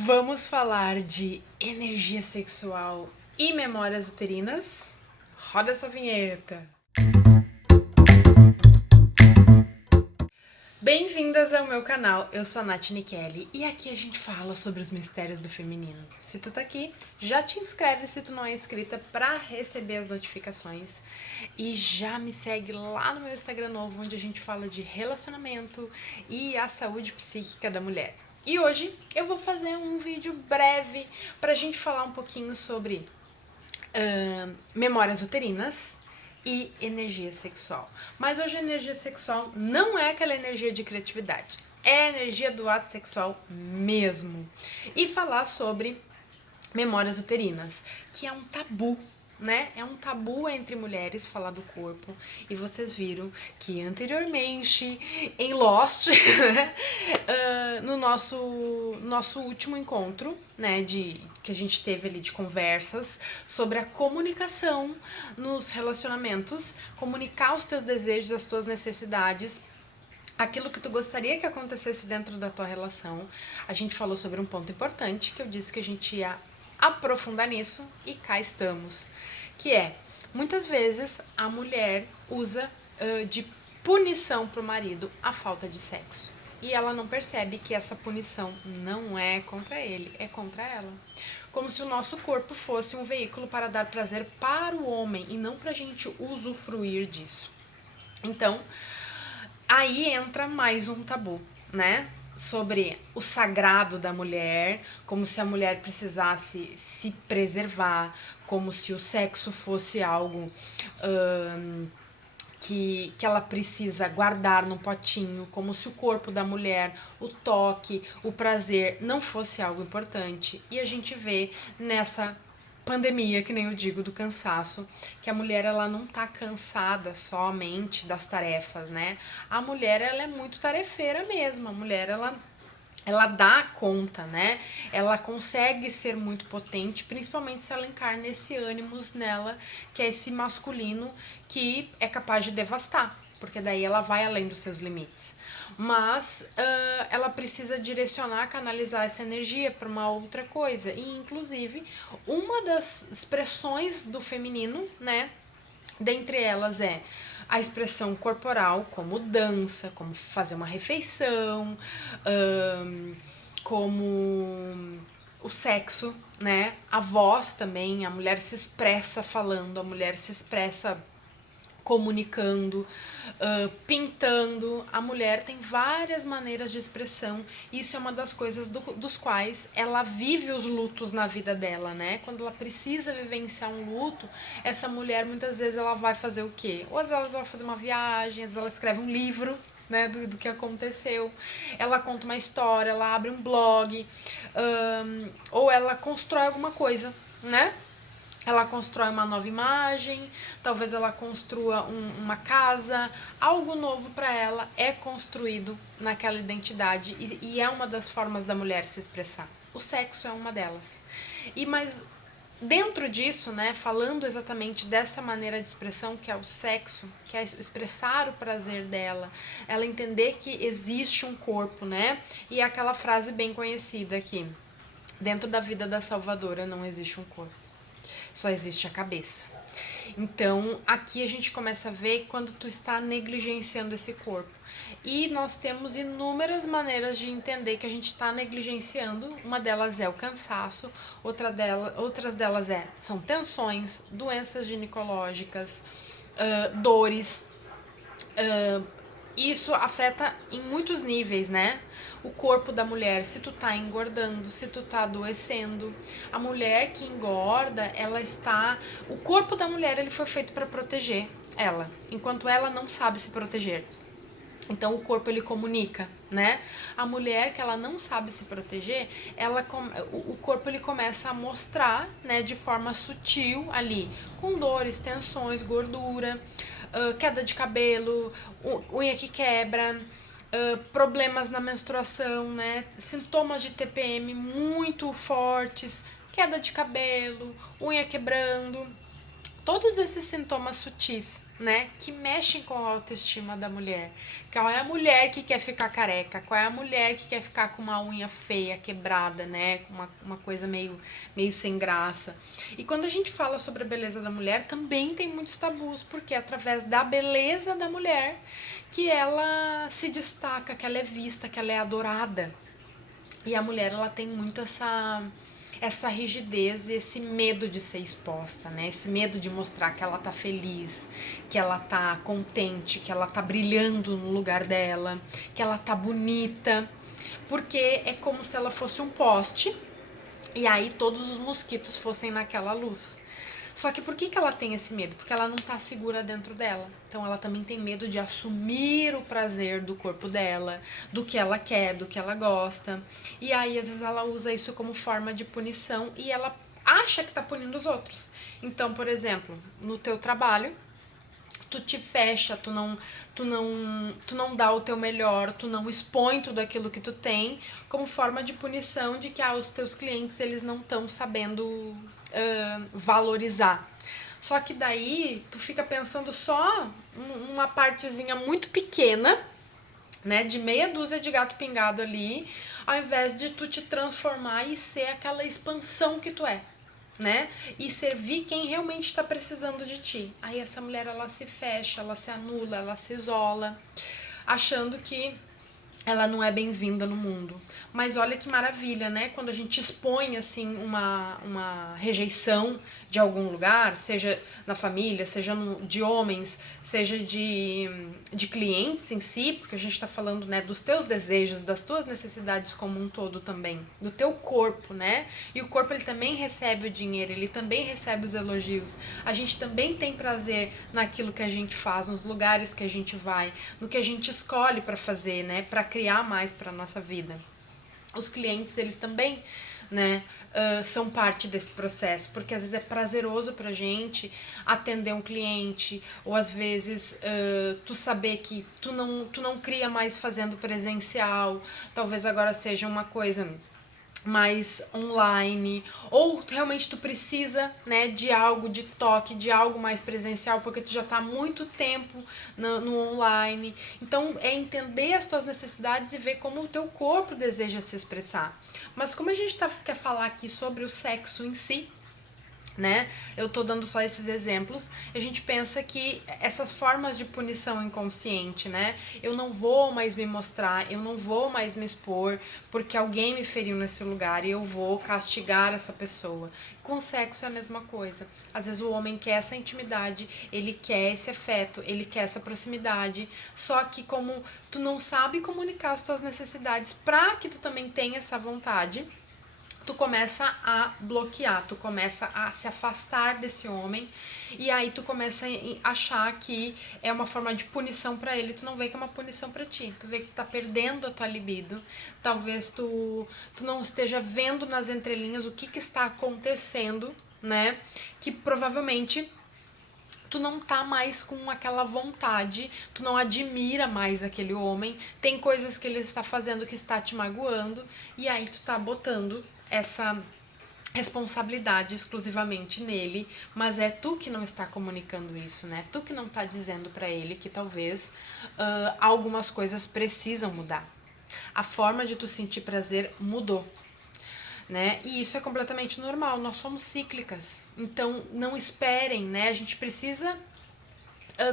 Vamos falar de energia sexual e memórias uterinas? Roda essa vinheta! Bem-vindas ao meu canal, eu sou a Nath Nikelli e aqui a gente fala sobre os mistérios do feminino. Se tu tá aqui, já te inscreve se tu não é inscrita para receber as notificações e já me segue lá no meu Instagram novo, onde a gente fala de relacionamento e a saúde psíquica da mulher. E hoje eu vou fazer um vídeo breve pra gente falar um pouquinho sobre memórias uterinas e energia sexual. Mas hoje a energia sexual não é aquela energia de criatividade, é a energia do ato sexual mesmo. E falar sobre memórias uterinas, que é um tabu, né? É um tabu entre mulheres falar do corpo. E vocês viram que anteriormente em Lost, no nosso último encontro, né, que a gente teve ali de conversas sobre a comunicação nos relacionamentos, comunicar os teus desejos, as tuas necessidades, aquilo que tu gostaria que acontecesse dentro da tua relação. A gente falou sobre um ponto importante, que eu disse que a gente ia aprofundar nisso, e cá estamos. Que é, muitas vezes a mulher usa de punição pro marido a falta de sexo. E ela não percebe que essa punição não é contra ele, é contra ela. Como se o nosso corpo fosse um veículo para dar prazer para o homem e não pra gente usufruir disso. Então, aí entra mais um tabu, né? Sobre o sagrado da mulher, como se a mulher precisasse se preservar, como se o sexo fosse algo que ela precisa guardar num potinho, como se o corpo da mulher, o toque, o prazer não fosse algo importante. E a gente vê nessa pandemia, que nem eu digo, do cansaço, que a mulher ela não tá cansada somente das tarefas, né? A mulher ela é muito tarefeira mesmo, a mulher ela dá conta, né? Ela consegue ser muito potente, principalmente se ela encarna esse ânimos nela, que é esse masculino que é capaz de devastar, porque daí ela vai além dos seus limites. Mas ela precisa direcionar, canalizar essa energia para uma outra coisa. E, inclusive, uma das expressões do feminino, né? Dentre elas é a expressão corporal, como dança, como fazer uma refeição, como o sexo, né? A voz também, a mulher se expressa falando, a mulher se expressa comunicando, pintando. A mulher tem várias maneiras de expressão. Isso é uma das coisas dos quais ela vive os lutos na vida dela, né? Quando ela precisa vivenciar um luto, essa mulher muitas vezes ela vai fazer o quê? Ou às vezes ela vai fazer uma viagem, às vezes ela escreve um livro, né, do que aconteceu, ela conta uma história, ela abre um blog, ou ela constrói alguma coisa, né? Ela constrói uma nova imagem, talvez ela construa uma casa, algo novo para ela é construído naquela identidade e é uma das formas da mulher se expressar. O sexo é uma delas. Mas dentro disso, né, falando exatamente dessa maneira de expressão que é o sexo, que é expressar o prazer dela, ela entender que existe um corpo, né, e aquela frase bem conhecida aqui, dentro da vida da Salvadora não existe um corpo. Só existe a cabeça. Então, aqui a gente começa a ver quando tu está negligenciando esse corpo. E nós temos inúmeras maneiras de entender que a gente está negligenciando. Uma delas é o cansaço, outras delas são tensões, doenças ginecológicas, dores. Isso afeta em muitos níveis, né? O corpo da mulher, se tu tá engordando, se tu tá adoecendo. A mulher que engorda, ela está... O corpo da mulher, ele foi feito para proteger ela, enquanto ela não sabe se proteger. Então o corpo ele comunica, né? A mulher que ela não sabe se proteger, o corpo ele começa a mostrar, né, de forma sutil ali, com dores, tensões, gordura, queda de cabelo, unha que quebra, problemas na menstruação, né? Sintomas de TPM muito fortes, queda de cabelo, unha quebrando, todos esses sintomas sutis, né, que mexem com a autoestima da mulher. Qual é a mulher que quer ficar careca? Qual é a mulher que quer ficar com uma unha feia, quebrada, né, uma coisa meio sem graça? E quando a gente fala sobre a beleza da mulher, também tem muitos tabus, porque é através da beleza da mulher que ela se destaca, que ela é vista, que ela é adorada. E a mulher, ela tem muito essa rigidez e esse medo de ser exposta, né? Esse medo de mostrar que ela tá feliz, que ela tá contente, que ela tá brilhando no lugar dela, que ela tá bonita, porque é como se ela fosse um poste e aí todos os mosquitos fossem naquela luz. Só que por que ela tem esse medo? Porque ela não tá segura dentro dela. Então ela também tem medo de assumir o prazer do corpo dela, do que ela quer, do que ela gosta. E aí às vezes ela usa isso como forma de punição e ela acha que tá punindo os outros. Então, por exemplo, no teu trabalho, tu te fecha, tu não dá o teu melhor, tu não expõe tudo aquilo que tu tem, como forma de punição de que os teus clientes eles não estão sabendo valorizar. Só que daí tu fica pensando só uma partezinha muito pequena, né, de meia dúzia de gato pingado ali, ao invés de tu te transformar e ser aquela expansão que tu é, né? E servir quem realmente está precisando de ti. Aí essa mulher ela se fecha, ela se anula, ela se isola, achando que ela não é bem-vinda no mundo. Mas olha que maravilha, né? Quando a gente expõe, assim, uma rejeição de algum lugar, seja na família, seja de homens, seja de clientes em si, porque a gente está falando, né, dos teus desejos, das tuas necessidades como um todo também, do teu corpo, né? E o corpo, ele também recebe o dinheiro, ele também recebe os elogios. A gente também tem prazer naquilo que a gente faz, nos lugares que a gente vai, no que a gente escolhe para fazer, né? Para criar mais para nossa vida. Os clientes, eles também, né, são parte desse processo, porque às vezes é prazeroso pra gente atender um cliente, ou às vezes tu saber que tu não cria mais fazendo presencial, talvez agora seja uma coisa mais online, ou realmente tu precisa, né, de algo de toque, de algo mais presencial, porque tu já tá há muito tempo no online. Então é entender as tuas necessidades e ver como o teu corpo deseja se expressar. Mas como a gente quer falar aqui sobre o sexo em si, né? Eu tô dando só esses exemplos. A gente pensa que essas formas de punição inconsciente, né? Eu não vou mais me mostrar, eu não vou mais me expor porque alguém me feriu nesse lugar e eu vou castigar essa pessoa. Com sexo é a mesma coisa. Às vezes o homem quer essa intimidade, ele quer esse afeto, ele quer essa proximidade, só que como tu não sabe comunicar as tuas necessidades para que tu também tenha essa vontade, tu começa a bloquear, tu começa a se afastar desse homem e aí tu começa a achar que é uma forma de punição para ele, tu não vê que é uma punição para ti, tu vê que tu tá perdendo a tua libido, talvez tu não esteja vendo nas entrelinhas o que está acontecendo, né, que provavelmente tu não tá mais com aquela vontade, tu não admira mais aquele homem, tem coisas que ele está fazendo que está te magoando, e aí tu tá botando essa responsabilidade exclusivamente nele, mas é tu que não está comunicando isso, né? Tu que não está dizendo para ele que talvez algumas coisas precisam mudar. A forma de tu sentir prazer mudou, né? E isso é completamente normal, nós somos cíclicas. Então não esperem, né? A gente precisa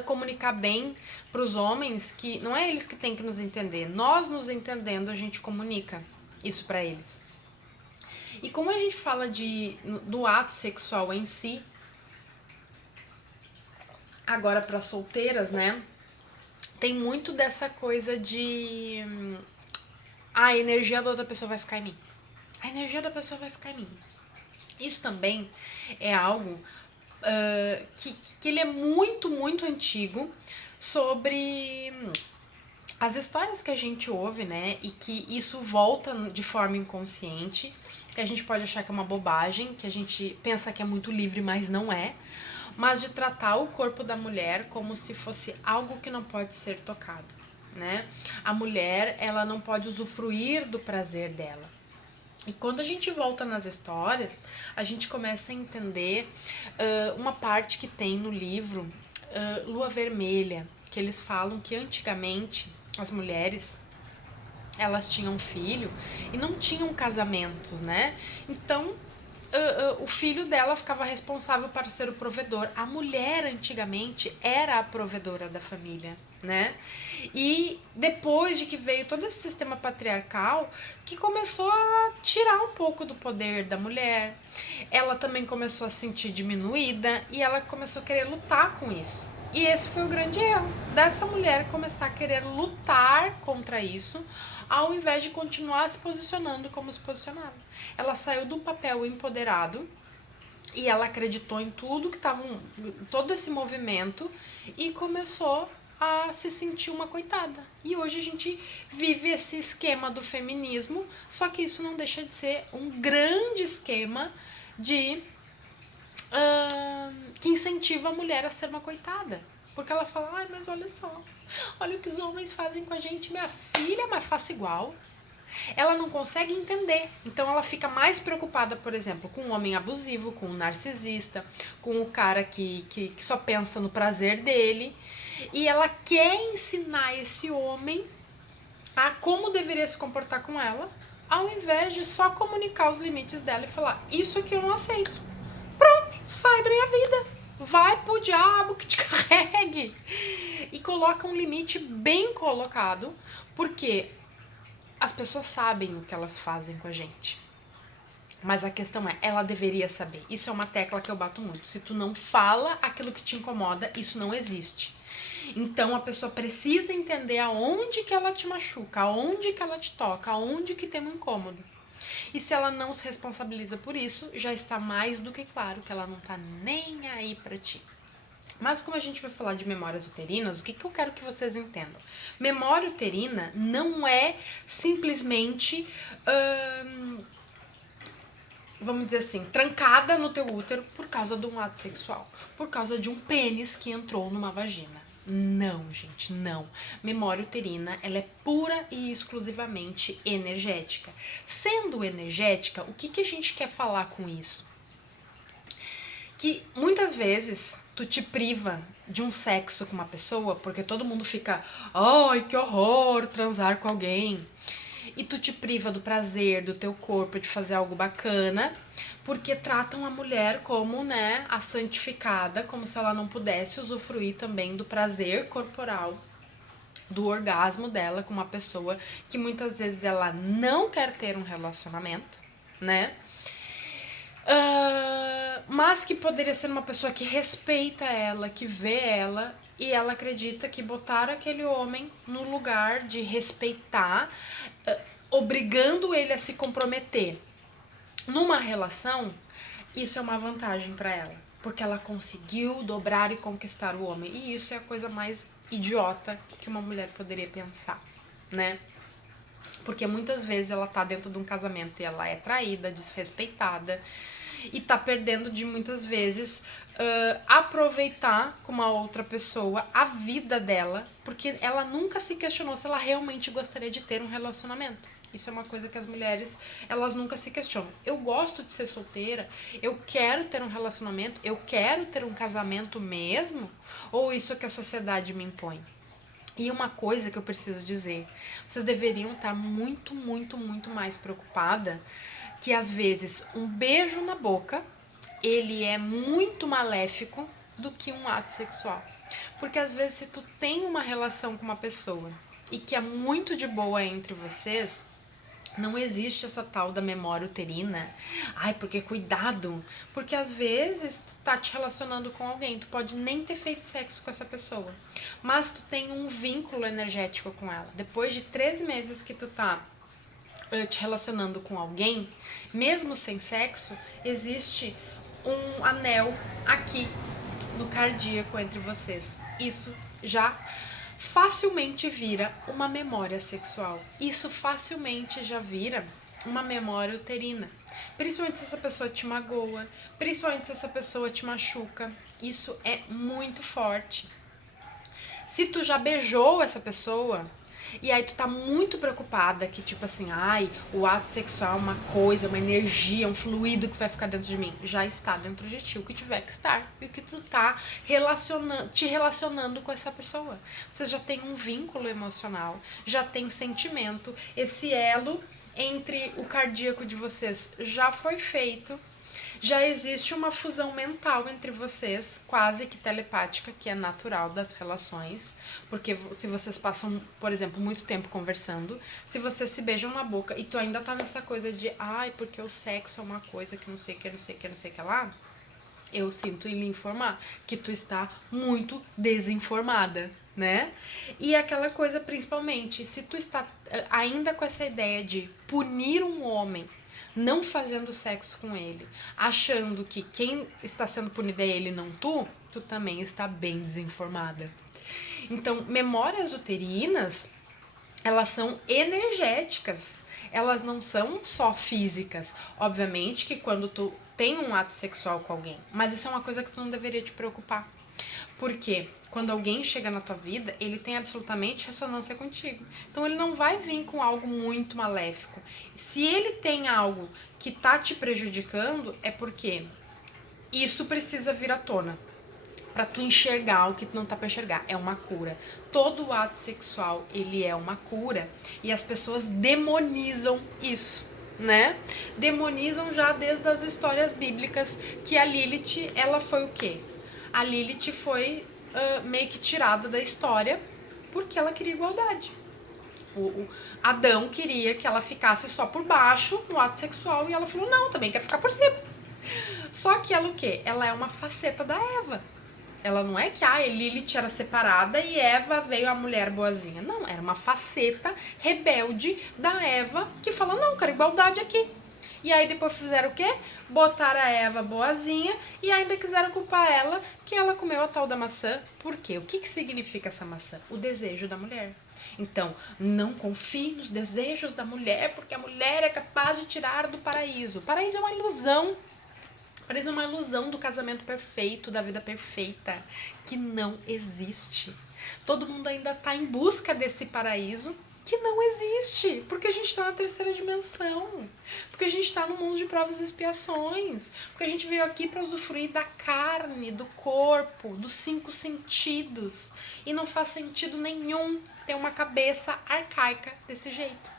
comunicar bem para os homens que não é eles que têm que nos entender, nós nos entendendo a gente comunica isso para eles. E como a gente fala do ato sexual em si, agora para solteiras, né? Tem muito dessa coisa de a energia da outra pessoa vai ficar em mim. A energia da pessoa vai ficar em mim. Isso também é algo que ele é muito, muito antigo sobre as histórias que a gente ouve, né? E que isso volta de forma inconsciente, que a gente pode achar que é uma bobagem, que a gente pensa que é muito livre, mas não é. Mas de tratar o corpo da mulher como se fosse algo que não pode ser tocado, né? A mulher, ela não pode usufruir do prazer dela. E quando a gente volta nas histórias, a gente começa a entender uma parte que tem no livro lua vermelha, que eles falam que antigamente as mulheres, elas tinham filho e não tinham casamentos, né? Então, o filho dela ficava responsável para ser o provedor. A mulher, antigamente, era a provedora da família, né? E depois de que veio todo esse sistema patriarcal, que começou a tirar um pouco do poder da mulher, ela também começou a se sentir diminuída e ela começou a querer lutar com isso. E esse foi o grande erro dessa mulher, começar a querer lutar contra isso, ao invés de continuar se posicionando como se posicionava. Ela saiu do papel empoderado e ela acreditou em tudo que estava, todo esse movimento, e começou a se sentir uma coitada. E hoje a gente vive esse esquema do feminismo, só que isso não deixa de ser um grande esquema de que incentiva a mulher a ser uma coitada. Porque ela fala, ai, mas olha só, olha o que os homens fazem com a gente, minha filha, mas faça igual. Ela não consegue entender. Então ela fica mais preocupada, por exemplo, com um homem abusivo, com um narcisista, com o cara que só pensa no prazer dele. E ela quer ensinar esse homem a como deveria se comportar com ela, ao invés de só comunicar os limites dela e falar, isso aqui eu não aceito. Pronto, sai da minha vida. Vai pro diabo que te carregue. E coloca um limite bem colocado, porque as pessoas sabem o que elas fazem com a gente. Mas a questão é, ela deveria saber. Isso é uma tecla que eu bato muito. Se tu não fala aquilo que te incomoda, isso não existe. Então a pessoa precisa entender aonde que ela te machuca, aonde que ela te toca, aonde que tem um incômodo. E se ela não se responsabiliza por isso, já está mais do que claro que ela não tá nem aí pra ti. Mas como a gente vai falar de memórias uterinas, o que eu quero que vocês entendam? Memória uterina não é simplesmente, vamos dizer assim, trancada no teu útero por causa de um ato sexual, por causa de um pênis que entrou numa vagina. Não, gente, não. Memória uterina, ela é pura e exclusivamente energética. Sendo energética, o que a gente quer falar com isso? Que muitas vezes tu te priva de um sexo com uma pessoa, porque todo mundo fica, ai, que horror transar com alguém. E tu te priva do prazer do teu corpo, de fazer algo bacana, porque tratam a mulher como, né, a santificada, como se ela não pudesse usufruir também do prazer corporal, do orgasmo dela com uma pessoa que muitas vezes ela não quer ter um relacionamento, né? Mas que poderia ser uma pessoa que respeita ela, que vê ela, e ela acredita que botar aquele homem no lugar de respeitar, obrigando ele a se comprometer numa relação, isso é uma vantagem para ela, porque ela conseguiu dobrar e conquistar o homem, e isso é a coisa mais idiota que uma mulher poderia pensar, né? Porque muitas vezes ela tá dentro de um casamento e ela é traída, desrespeitada, e tá perdendo de muitas vezes aproveitar com uma outra pessoa a vida dela, porque ela nunca se questionou se ela realmente gostaria de ter um relacionamento. Isso é uma coisa que as mulheres, elas nunca se questionam. Eu gosto de ser solteira, eu quero ter um relacionamento, eu quero ter um casamento mesmo, ou isso é que a sociedade me impõe? E uma coisa que eu preciso dizer, vocês deveriam estar muito, muito, muito mais preocupada que às vezes um beijo na boca, ele é muito maléfico do que um ato sexual. Porque às vezes se tu tem uma relação com uma pessoa e que é muito de boa entre vocês, não existe essa tal da memória uterina. Ai, porque cuidado. Porque às vezes tu tá te relacionando com alguém, tu pode nem ter feito sexo com essa pessoa, mas tu tem um vínculo energético com ela. Depois de 3 meses que tu tá te relacionando com alguém, mesmo sem sexo, existe um anel aqui no cardíaco entre vocês. Isso já facilmente vira uma memória sexual. Isso facilmente já vira uma memória uterina. Principalmente se essa pessoa te magoa, principalmente se essa pessoa te machuca. Isso é muito forte. Se tu já beijou essa pessoa, E aí tu tá muito preocupada que, tipo assim, ai, o ato sexual é uma coisa, uma energia, um fluido que vai ficar dentro de mim. Já está dentro de ti, o que tiver que estar. E o que tu tá te relacionando com essa pessoa. Você já tem um vínculo emocional, já tem sentimento. Esse elo entre o cardíaco de vocês já foi feito. Já existe uma fusão mental entre vocês, quase que telepática, que é natural das relações, porque se vocês passam, por exemplo, muito tempo conversando, se vocês se beijam na boca e tu ainda tá nessa coisa de, ai, porque o sexo é uma coisa que não sei o que, não sei o que, não sei o que lá, eu sinto em lhe informar que tu está muito desinformada, né? E aquela coisa, principalmente, se tu está ainda com essa ideia de punir um homem não fazendo sexo com ele, achando que quem está sendo punido é ele, não tu, tu também está bem desinformada. Então, memórias uterinas, elas são energéticas, elas não são só físicas. Obviamente que quando tu tem um ato sexual com alguém, mas isso é uma coisa que tu não deveria te preocupar. Porque quando alguém chega na tua vida, ele tem absolutamente ressonância contigo. Então ele não vai vir com algo muito maléfico. Se ele tem algo que tá te prejudicando, é porque isso precisa vir à tona. Pra tu enxergar o que tu não tá pra enxergar. É uma cura. Todo ato sexual, ele é uma cura. E as pessoas demonizam isso, né? Demonizam já desde as histórias bíblicas que a Lilith, ela foi o quê? A Lilith foi meio que tirada da história porque ela queria igualdade. O Adão queria que ela ficasse só por baixo no ato sexual e ela falou, não, também quero ficar por cima. Só que ela o quê? Ela é uma faceta da Eva. Ela não é que Lilith era separada e Eva veio a mulher boazinha. Não, era uma faceta rebelde da Eva que falou, não, quero igualdade aqui. E aí depois fizeram o quê? Botaram a Eva boazinha e ainda quiseram culpar ela que ela comeu a tal da maçã. Por quê? O que significa essa maçã? O desejo da mulher. Então, não confie nos desejos da mulher, porque a mulher é capaz de tirar do paraíso. O paraíso é uma ilusão. Parece uma ilusão do casamento perfeito, da vida perfeita, que não existe. Todo mundo ainda está em busca desse paraíso que não existe, porque a gente está na terceira dimensão, porque a gente está no mundo de provas e expiações, porque a gente veio aqui para usufruir da carne, do corpo, dos 5 sentidos, e não faz sentido nenhum ter uma cabeça arcaica desse jeito.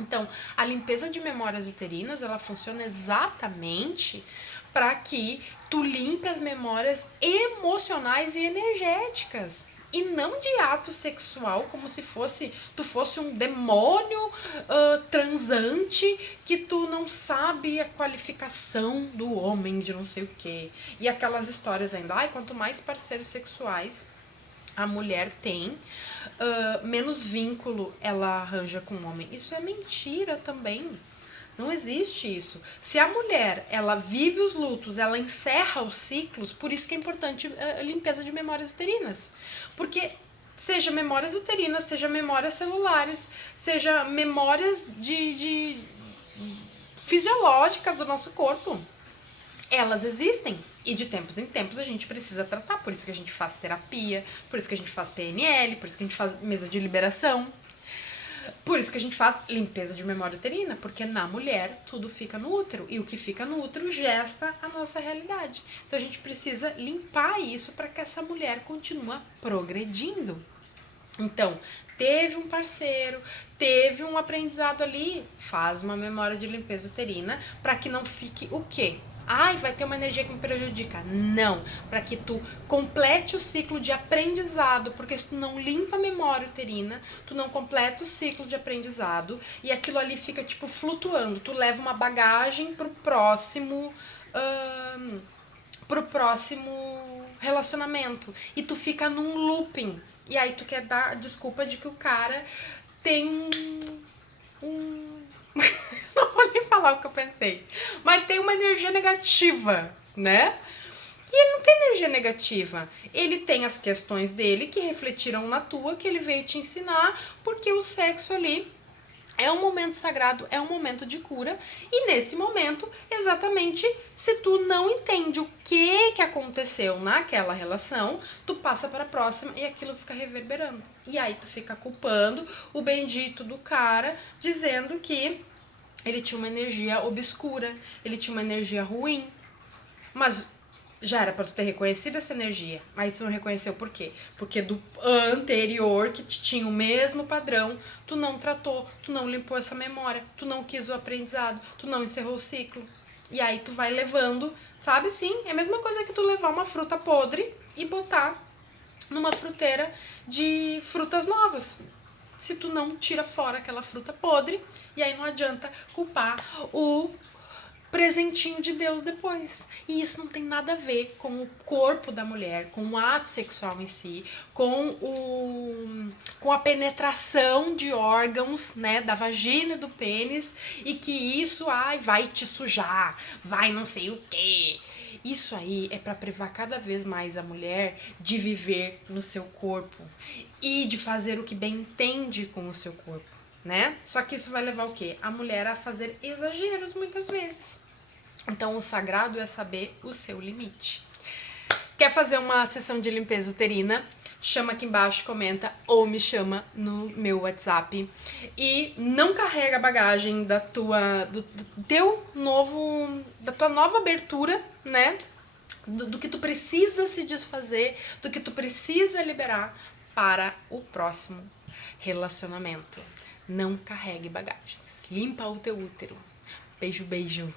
Então, a limpeza de memórias uterinas, ela funciona exatamente para que tu limpe as memórias emocionais e energéticas. E não de ato sexual, como se tu fosse um demônio transante que tu não sabe a qualificação do homem de não sei o quê. E aquelas histórias ainda, quanto mais parceiros sexuais a mulher tem, menos vínculo ela arranja com o homem. Isso é mentira também. Não existe isso. Se a mulher, ela vive os lutos, ela encerra os ciclos, por isso que é importante a limpeza de memórias uterinas. Porque seja memórias uterinas, seja memórias celulares, seja memórias de fisiológicas do nosso corpo, elas existem. E de tempos em tempos a gente precisa tratar. Por isso que a gente faz terapia, por isso que a gente faz PNL, por isso que a gente faz mesa de liberação. Por isso que a gente faz limpeza de memória uterina, porque na mulher tudo fica no útero, e o que fica no útero gesta a nossa realidade. Então a gente precisa limpar isso para que essa mulher continue progredindo. Então, teve um parceiro, teve um aprendizado ali, faz uma memória de limpeza uterina para que não fique o quê? Vai ter uma energia que me prejudica. Não, para que tu complete o ciclo de aprendizado, porque se tu não limpa a memória uterina, tu não completa o ciclo de aprendizado e aquilo ali fica tipo flutuando. Tu leva uma bagagem pro próximo relacionamento e tu fica num looping. E aí tu quer dar a desculpa de que o cara tem não vou nem falar o que eu pensei, mas tem uma energia negativa, né? E ele não tem energia negativa, ele tem as questões dele que refletiram na tua, que ele veio te ensinar, porque o sexo ali É um momento sagrado, é um momento de cura, e nesse momento, exatamente, se tu não entende o que aconteceu naquela relação, tu passa para a próxima e aquilo fica reverberando. E aí tu fica culpando o bendito do cara, dizendo que ele tinha uma energia obscura, ele tinha uma energia ruim. Mas já era pra tu ter reconhecido essa energia, mas tu não reconheceu por quê? Porque do anterior, que tinha o mesmo padrão, tu não tratou, tu não limpou essa memória, tu não quis o aprendizado, tu não encerrou o ciclo. E aí tu vai levando, sabe, sim, é a mesma coisa que tu levar uma fruta podre e botar numa fruteira de frutas novas. Se tu não tira fora aquela fruta podre, e aí não adianta culpar o presentinho de Deus depois. E isso não tem nada a ver com o corpo da mulher, com o ato sexual em si, com a penetração de órgãos, né, da vagina e do pênis, e que isso vai te sujar, vai não sei o quê. Isso aí é para privar cada vez mais a mulher de viver no seu corpo e de fazer o que bem entende com o seu corpo, né? Só que isso vai levar o quê? A mulher a fazer exageros muitas vezes. Então, o sagrado é saber o seu limite. Quer fazer uma sessão de limpeza uterina? Chama aqui embaixo, comenta ou me chama no meu WhatsApp. E não carrega a bagagem da tua nova abertura, né? Do que tu precisa se desfazer, do que tu precisa liberar para o próximo relacionamento. Não carregue bagagens. Limpa o teu útero. Beijo, beijo.